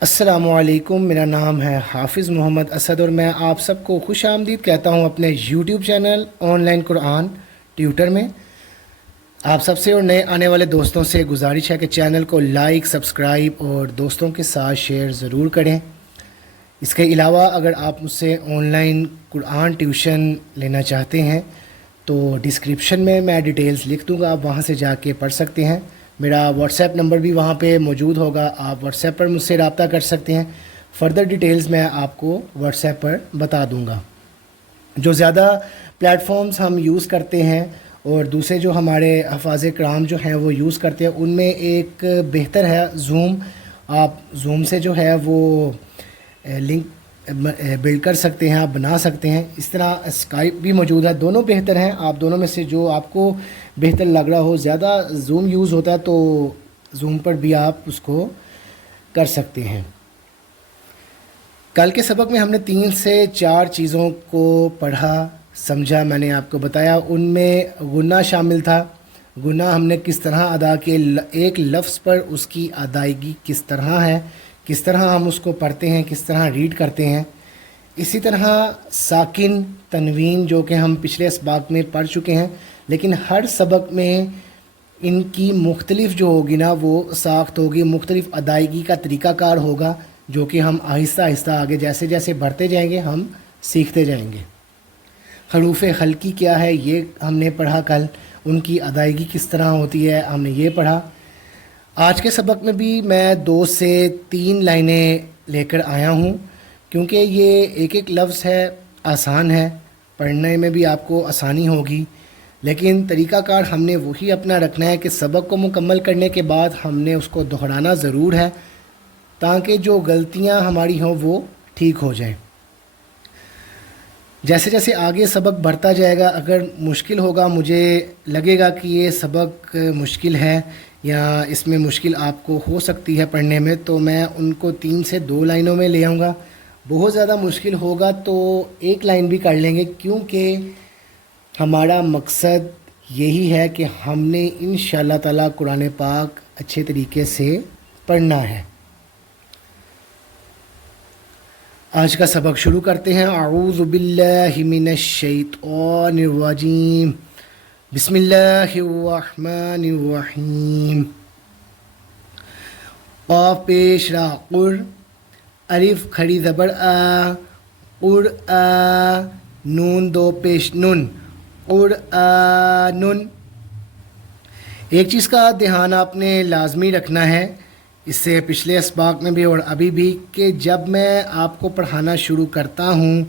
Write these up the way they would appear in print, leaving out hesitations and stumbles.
السلام علیکم، میرا نام ہے حافظ محمد اسد اور میں آپ سب کو خوش آمدید کہتا ہوں اپنے YouTube channel online Quran tutor میں۔ آپ سب سے اور نئے آنے والے دوستوں سے گزارش ہے کہ چینل کو لائک، سبسکرائب اور دوستوں کے ساتھ شیئر ضرور کریں۔ اس کے علاوہ اگر آپ مجھ سے آن لائن قرآن ٹیوشن لینا چاہتے ہیں تو ڈسکرپشن میں ڈیٹیلز لکھ دوں گا، آپ وہاں سے جا کے پڑھ سکتے ہیں۔ میرا واٹس ایپ نمبر بھی وہاں پہ موجود ہوگا، آپ واٹس ایپ پر مجھ سے رابطہ کر سکتے ہیں۔ فردر ڈیٹیلز میں آپ کو واٹس ایپ پر بتا دوں گا۔ جو زیادہ پلیٹ فارمز ہم یوز کرتے ہیں اور دوسرے جو ہمارے حفاظ کرام جو ہیں وہ یوز کرتے ہیں، ان میں ایک بہتر ہے زوم۔ آپ زوم سے جو ہے وہ لنک بلڈ کر سکتے ہیں، آپ بنا سکتے ہیں۔ اس طرح اسکائپ بھی موجود ہے، دونوں بہتر ہیں۔ آپ دونوں میں سے جو آپ کو بہتر لگ رہا ہو، زیادہ زوم یوز ہوتا ہے تو زوم پر بھی آپ اس کو کر سکتے ہیں۔ کل کے سبق میں ہم نے 3 سے 4 چیزوں کو پڑھا، سمجھا، میں نے آپ کو بتایا۔ ان میں گناہ شامل تھا، گناہ ہم نے کس طرح ادا کیے، ایک لفظ پر اس کی ادائیگی کس طرح ہے، کس طرح ہم اس کو پڑھتے ہیں، کس طرح ریڈ کرتے ہیں۔ اسی طرح ساکن، تنوین، جو کہ ہم پچھلے اسباق میں پڑھ چکے ہیں، لیکن ہر سبق میں ان کی مختلف جو ہوگی نا وہ ساخت ہوگی، مختلف ادائیگی کا طریقہ کار ہوگا، جو کہ ہم آہستہ آہستہ آگے جیسے جیسے بڑھتے جائیں گے ہم سیکھتے جائیں گے۔ حروف خلقی کیا ہے یہ ہم نے پڑھا کل، ان کی ادائیگی کس طرح ہوتی ہے ہم نے یہ پڑھا۔ آج کے سبق میں بھی میں 2 سے 3 لائنیں لے کر آیا ہوں، کیونکہ یہ ایک ایک لفظ ہے، آسان ہے، پڑھنے میں بھی آپ کو آسانی ہوگی، لیکن طریقہ کار ہم نے وہی اپنا رکھنا ہے کہ سبق کو مکمل کرنے کے بعد ہم نے اس کو دہرانا ضرور ہے، تاکہ جو غلطیاں ہماری ہوں وہ ٹھیک ہو جائیں۔ جیسے جیسے آگے سبق بڑھتا جائے گا، اگر مشکل ہوگا، مجھے لگے گا کہ یہ سبق مشکل ہے یا اس میں مشکل آپ کو ہو سکتی ہے پڑھنے میں، تو میں ان کو 3 سے 2 لائنوں میں لے آؤں گا۔ بہت زیادہ مشکل ہوگا تو 1 لائن بھی کر لیں گے، کیونکہ ہمارا مقصد یہی ہے کہ ہم نے انشاءاللہ تعالی قرآن پاک اچھے طریقے سے پڑھنا ہے۔ آج کا سبق شروع کرتے ہیں۔ اعوذ باللہ من الشیطان الرجیم، بسم اللہ الرحمن الرحیم۔ قاف پیش را قر، الف کھڑی زبر آ، قر آ، نون 2 پیش نن، قرآن۔ ایک چیز کا دھیان آپ نے لازمی رکھنا ہے، اس سے پچھلے اسباق میں بھی اور ابھی بھی، کہ جب میں آپ کو پڑھانا شروع کرتا ہوں،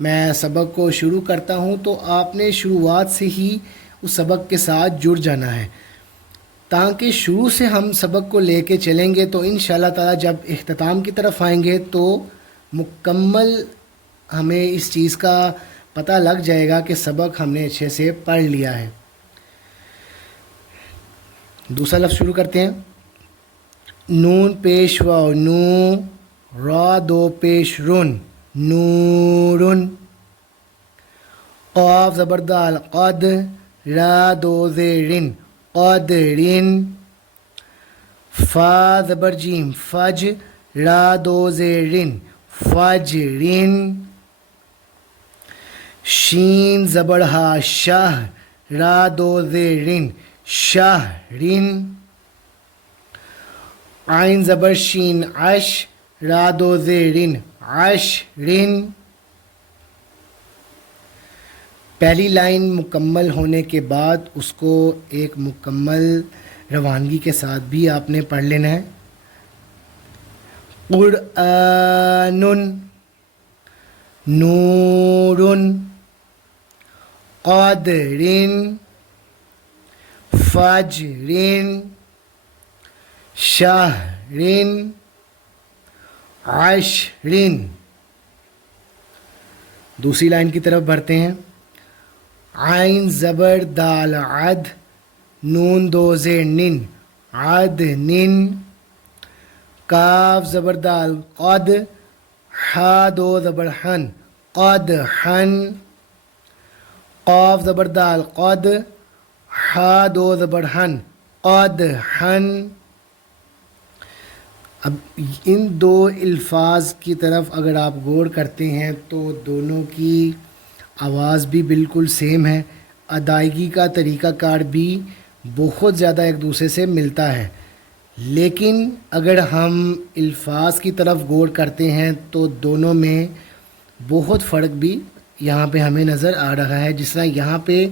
میں سبق کو شروع کرتا ہوں، تو آپ نے شروعات سے ہی اس سبق کے ساتھ جڑ جانا ہے، تاکہ شروع سے ہم سبق کو لے کے چلیں گے تو انشاءاللہ تعالی جب اختتام کی طرف آئیں گے تو مکمل ہمیں اس چیز کا پتہ لگ جائے گا کہ سبق ہم نے اچھے سے پڑھ لیا ہے۔ دوسرا لفظ شروع کرتے ہیں۔ نون پیش واو نو، را 2 پیش رن، نورن۔ قاف زبر دال قد، را 2 زیرن، قدرن۔ فا زبر جیم فج، را 2 زیرن، فجرن۔ شین زبر ہا شہ، را 2 زیرن، شہرن۔ عین زبر شین عش، را 2 زیرن، عشرن۔ پہلی لائن مکمل ہونے کے بعد اس کو ایک مکمل روانگی کے ساتھ بھی آپ نے پڑھ لینا ہے۔ قرآن، نور، قدر، فجر، شہر، عشر۔ دوسری لائن کی طرف بڑھتے ہیں۔ عین زبر دال عد، نون 2 زیر نن، عدن۔ کاف زبر دال قد، ہا 2 زبر حن، قدحن۔ قاف زبر دال قد، ہا 2 زبر حن، قدحن۔ اب ان دو الفاظ کی طرف اگر آپ غور کرتے ہیں تو دونوں کی آواز بھی بالکل سیم ہے، ادائیگی کا طریقہ کار بھی بہت زیادہ ایک دوسرے سے ملتا ہے، لیکن اگر ہم الفاظ کی طرف غور کرتے ہیں تو دونوں میں بہت فرق بھی یہاں پہ ہمیں نظر آ رہا ہے۔ جس طرح یہاں پہ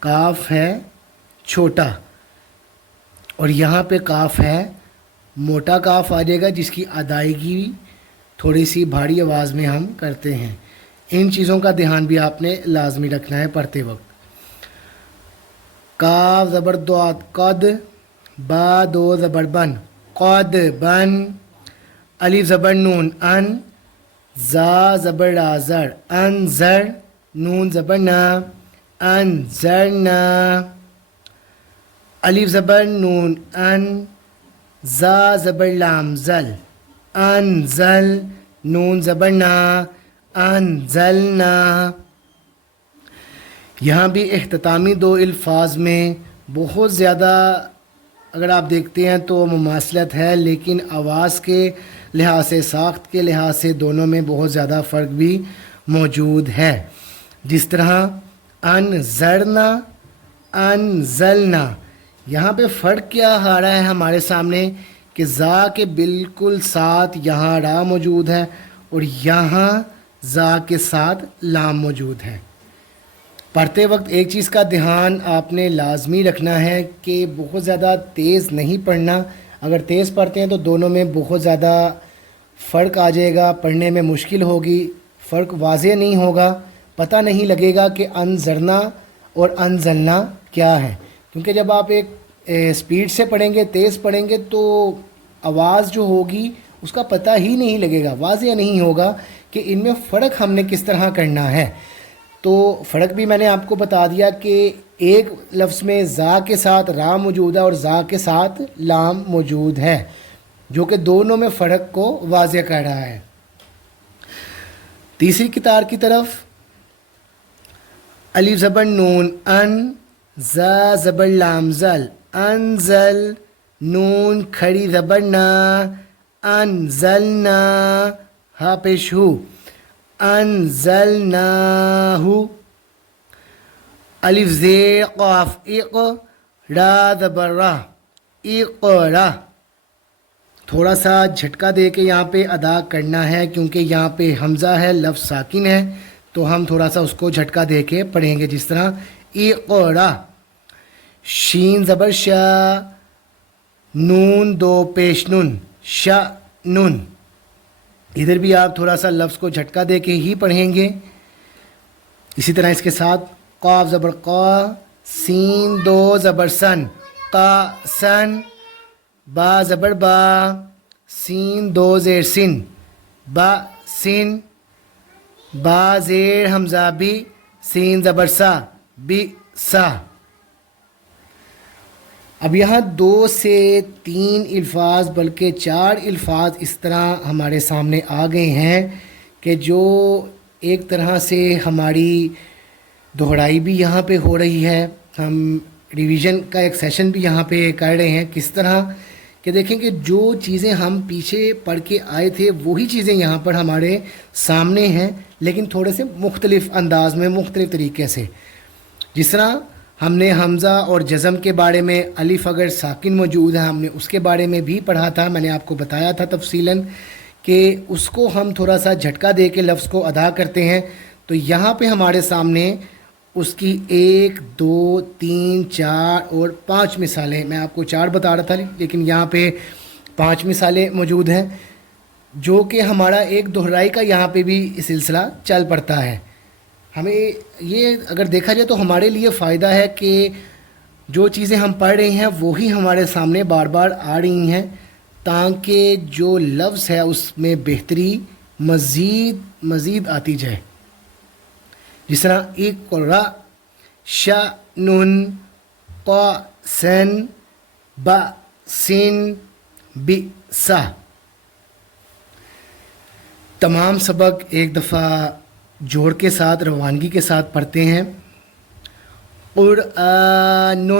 کاف ہے چھوٹا اور یہاں پہ کاف ہے موٹا کاف آ جائے گا، جس کی ادائیگی تھوڑی سی بھاری آواز میں ہم کرتے ہیں۔ ان چیزوں کا دھیان بھی آپ نے لازمی رکھنا ہے پڑھتے وقت۔ کاف زبر دو قد، با دو زبر بن قد بن، الف زبر نون ان، زا زبر زر انزر، نون زبر نا انزرنا، الف زبر نون ان، زا زبر لام زل انزل، نون زبر نا انزلنا۔ یہاں بھی اختتامی دو الفاظ میں بہت زیادہ اگر آپ دیکھتے ہیں تو مماثلت ہے، لیکن آواز کے لحاظ سے، ساخت کے لحاظ سے دونوں میں بہت زیادہ فرق بھی موجود ہے۔ جس طرح انذرنا انزلنا، یہاں پہ فرق کیا آ رہا ہے ہمارے سامنے کہ زا کے بالکل ساتھ یہاں را موجود ہے اور یہاں زا کے ساتھ لام موجود ہے۔ پڑھتے وقت ایک چیز کا دھیان آپ نے لازمی رکھنا ہے کہ بہت زیادہ تیز نہیں پڑھنا، اگر تیز پڑھتے ہیں تو دونوں میں بہت زیادہ فرق آ جائے گا، پڑھنے میں مشکل ہوگی، فرق واضح نہیں ہوگا، پتہ نہیں لگے گا کہ انذرنا اور انزلنا کیا ہے، کیونکہ جب آپ ایک سپیڈ سے پڑھیں گے، تیز پڑھیں گے تو آواز جو ہوگی اس کا پتہ ہی نہیں لگے گا، واضح نہیں ہوگا کہ ان میں فرق ہم نے کس طرح کرنا ہے۔ تو فرق بھی میں نے آپ کو بتا دیا کہ ایک لفظ میں زا کے ساتھ را موجود ہے اور زا کے ساتھ لام موجود ہے، جو کہ دونوں میں فرق کو واضح کر رہا ہے۔ تیسری کتار کی طرف الف زبر نون ان، زا زبر لام زل انزل، نون کھڑی زبر نا انزلنا، ہا پیش ہو انزلناہ، الف زیر قاف اق، را زبر راہ اقرا، تھوڑا سا جھٹکا دے کے یہاں پہ ادا کرنا ہے کیونکہ یہاں پہ حمزہ ہے، لفظ ساکن ہے، تو ہم تھوڑا سا اس کو جھٹکا دے کے پڑھیں گے۔ جس طرح اقرا، شین زبر شا، نون دو پیش نون شا نون، ادھر بھی آپ تھوڑا سا لفظ کو جھٹکا دے کے ہی پڑھیں گے۔ اسی طرح اس کے ساتھ قاف زبر قا، سین دو زبر سن قا سن، با زبر با، سین دو زیر سن با سن، با زیر حمزہ بھی، سین زبر سا بی سا۔ اب یہاں 2 سے 3 الفاظ بلکہ 4 الفاظ اس طرح ہمارے سامنے آ گئے ہیں کہ جو ایک طرح سے ہماری دہرائی بھی یہاں پہ ہو رہی ہے، ہم ریویژن کا ایک سیشن بھی یہاں پہ کر رہے ہیں۔ کس طرح کہ دیکھیں کہ جو چیزیں ہم پیچھے پڑھ کے آئے تھے وہی چیزیں یہاں پر ہمارے سامنے ہیں، لیکن تھوڑے سے مختلف انداز میں، مختلف طریقے سے۔ جس طرح ہم نے حمزہ اور جزم کے بارے میں، الف اگر ساکن موجود ہے ہم نے اس کے بارے میں بھی پڑھا تھا، میں نے آپ کو بتایا تھا تفصیلاً کہ اس کو ہم تھوڑا سا جھٹکا دے کے لفظ کو ادا کرتے ہیں۔ تو یہاں پہ ہمارے سامنے اس کی 1 2 3 4 اور 5 مثالیں، میں آپ کو 4 بتا رہا تھا لیکن یہاں پہ 5 مثالیں موجود ہیں، جو کہ ہمارا ایک دہرائی کا یہاں پہ بھی سلسلہ چل پڑتا ہے۔ ہمیں یہ اگر دیکھا جائے تو ہمارے لیے فائدہ ہے کہ جو چیزیں ہم پڑھ رہے ہیں وہی ہمارے سامنے بار بار آ رہی ہیں، تاکہ جو لفظ ہے اس میں بہتری مزید آتی جائے۔ جس طرح اقرا، شأن، قا سن، با سن، بئسا۔ تمام سبق ایک دفعہ جوڑ کے ساتھ، روانگی کے ساتھ پڑھتے ہیں۔ قرآن،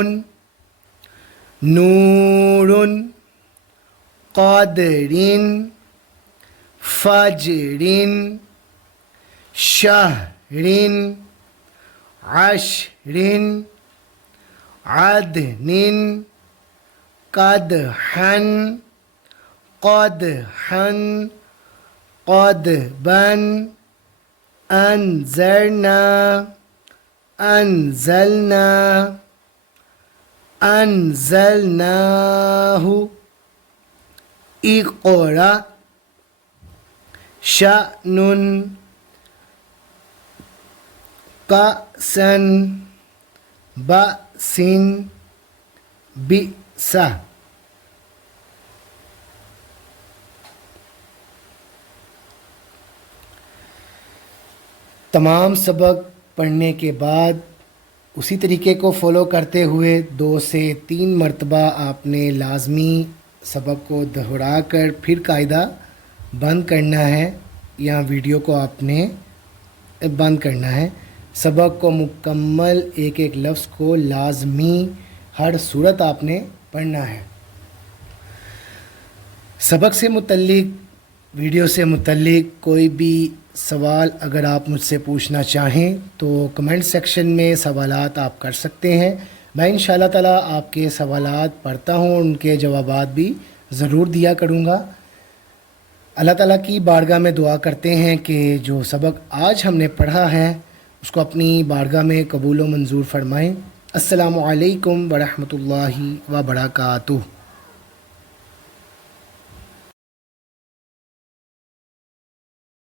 نور، قادرین فجرین شہرین عشرین عدنین قدحن قدحن قدبن انذرنا انزلنا انزلناه اقرأ شأن قأسا بأس بئس. تمام سبق پڑھنے کے بعد اسی طریقے کو فالو کرتے ہوئے 2 سے 3 مرتبہ آپ نے لازمی سبق کو دہرا کر پھر قاعدہ بند کرنا ہے یا ویڈیو کو آپ نے بند کرنا ہے. سبق کو مکمل ایک ایک لفظ کو لازمی ہر صورت آپ نے پڑھنا ہے. سبق سے متعلق ویڈیو سے متعلق کوئی بھی سوال اگر آپ مجھ سے پوچھنا چاہیں تو کمنٹ سیکشن میں سوالات آپ کر سکتے ہیں. میں انشاءاللہ تعالی آپ کے سوالات پڑھتا ہوں، ان کے جوابات بھی ضرور دیا کروں گا. اللہ تعالیٰ کی بارگاہ میں دعا کرتے ہیں کہ جو سبق آج ہم نے پڑھا ہے اس کو اپنی بارگاہ میں قبول و منظور فرمائیں. السلام علیکم ورحمۃ اللہ وبرکاتہ.